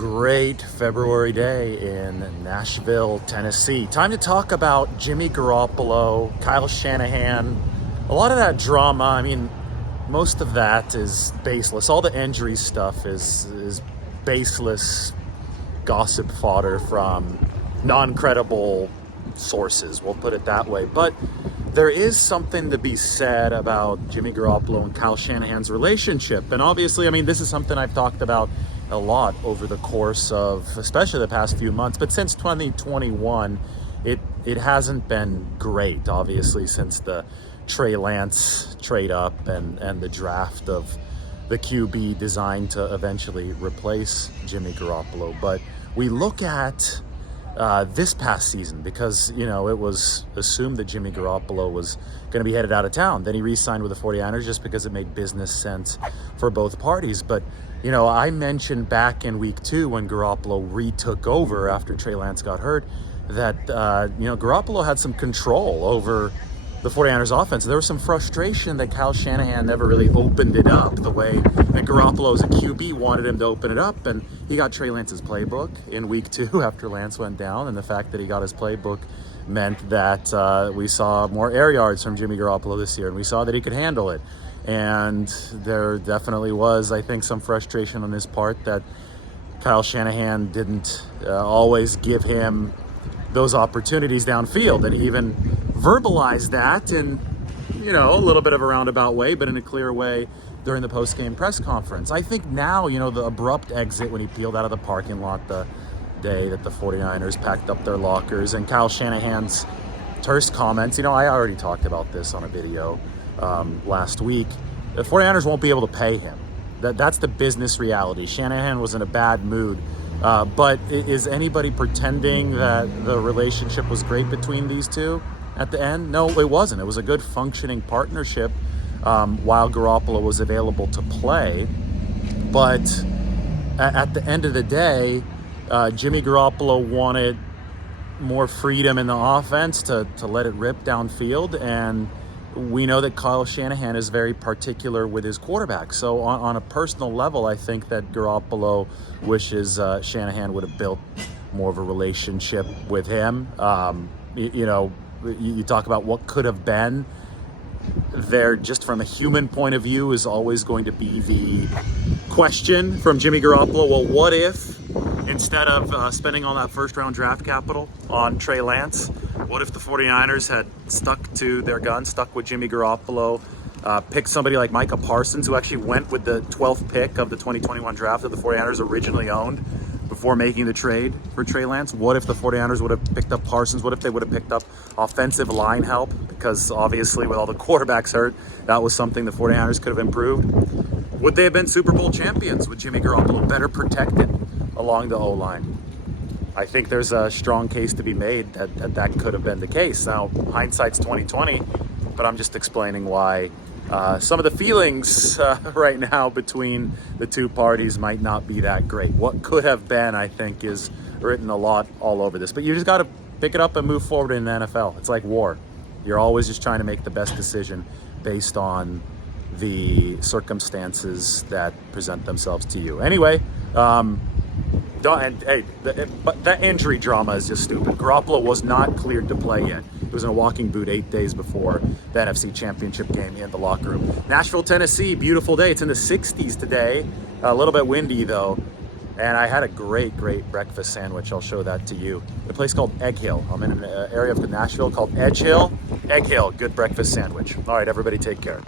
great February day in Nashville, Tennessee. Time to talk about Jimmy Garoppolo, Kyle Shanahan. A lot of that drama, most of that is baseless. All the injury stuff is baseless gossip fodder from non-credible sources, we'll put it that way. But there is something to be said about Jimmy Garoppolo and Kyle Shanahan's relationship. And obviously, this is something I've talked about a lot over the course of especially the past few months. But since 2021, it hasn't been great, obviously, since the Trey Lance trade up and the draft of the QB designed to eventually replace Jimmy Garoppolo. But we look at this past season, because it was assumed that Jimmy Garoppolo was going to be headed out of town. Then he re-signed with the 49ers just because it made business sense for both parties. But I mentioned back in week 2 when Garoppolo retook over after Trey Lance got hurt that Garoppolo had some control over the 49ers offense. There was some frustration that Kyle Shanahan never really opened it up the way that Garoppolo as a QB wanted him to open it up. And he got Trey Lance's playbook in week 2 after Lance went down. And the fact that he got his playbook meant that we saw more air yards from Jimmy Garoppolo this year. And we saw that he could handle it. And there definitely was, I think, some frustration on his part that Kyle Shanahan didn't always give him those opportunities downfield. And he even verbalized that in, a little bit of a roundabout way, but in a clear way during the post-game press conference. I think now, the abrupt exit when he peeled out of the parking lot the day that the 49ers packed up their lockers, and Kyle Shanahan's terse comments, I already talked about this on a video last week. The 49ers won't be able to pay him. That's the business reality. Shanahan was in a bad mood. But is anybody pretending that the relationship was great between these two at the end? No, it wasn't. It was a good functioning partnership while Garoppolo was available to play. But at the end of the day, Jimmy Garoppolo wanted more freedom in the offense to let it rip downfield. And we know that Kyle Shanahan is very particular with his quarterback. So on a personal level, I think that Garoppolo wishes Shanahan would have built more of a relationship with him. You talk about what could have been. There, just from a human point of view, is always going to be the question from Jimmy Garoppolo. Well, what if instead of spending all that first-round draft capital on Trey Lance, what if the 49ers had stuck to their gun, stuck with Jimmy Garoppolo, picked somebody like Micah Parsons, who actually went with the 12th pick of the 2021 draft that the 49ers originally owned before making the trade for Trey Lance? What if the 49ers would have picked up Parsons? What if they would have picked up offensive line help? Because obviously with all the quarterbacks hurt, that was something the 49ers could have improved. Would they have been Super Bowl champions with Jimmy Garoppolo better protected along the O-line? I think there's a strong case to be made that could have been the case. Now, hindsight's 2020, but I'm just explaining why some of the feelings right now between the two parties might not be that great. What could have been, I think, is written a lot all over this. But you just got to pick it up and move forward in the NFL. It's like war. You're always just trying to make the best decision based on the circumstances that present themselves to you. Anyway, but that injury drama is just stupid. Garoppolo was not cleared to play yet. He was in a walking boot 8 days before the NFC Championship game in the locker room. Nashville, Tennessee, beautiful day. It's in the 60s today. A little bit windy though. And I had a great breakfast sandwich. I'll show that to you. A place called Egg Hill. I'm in an area of Nashville called Edge Hill. Egg Hill, good breakfast sandwich. All right, everybody take care.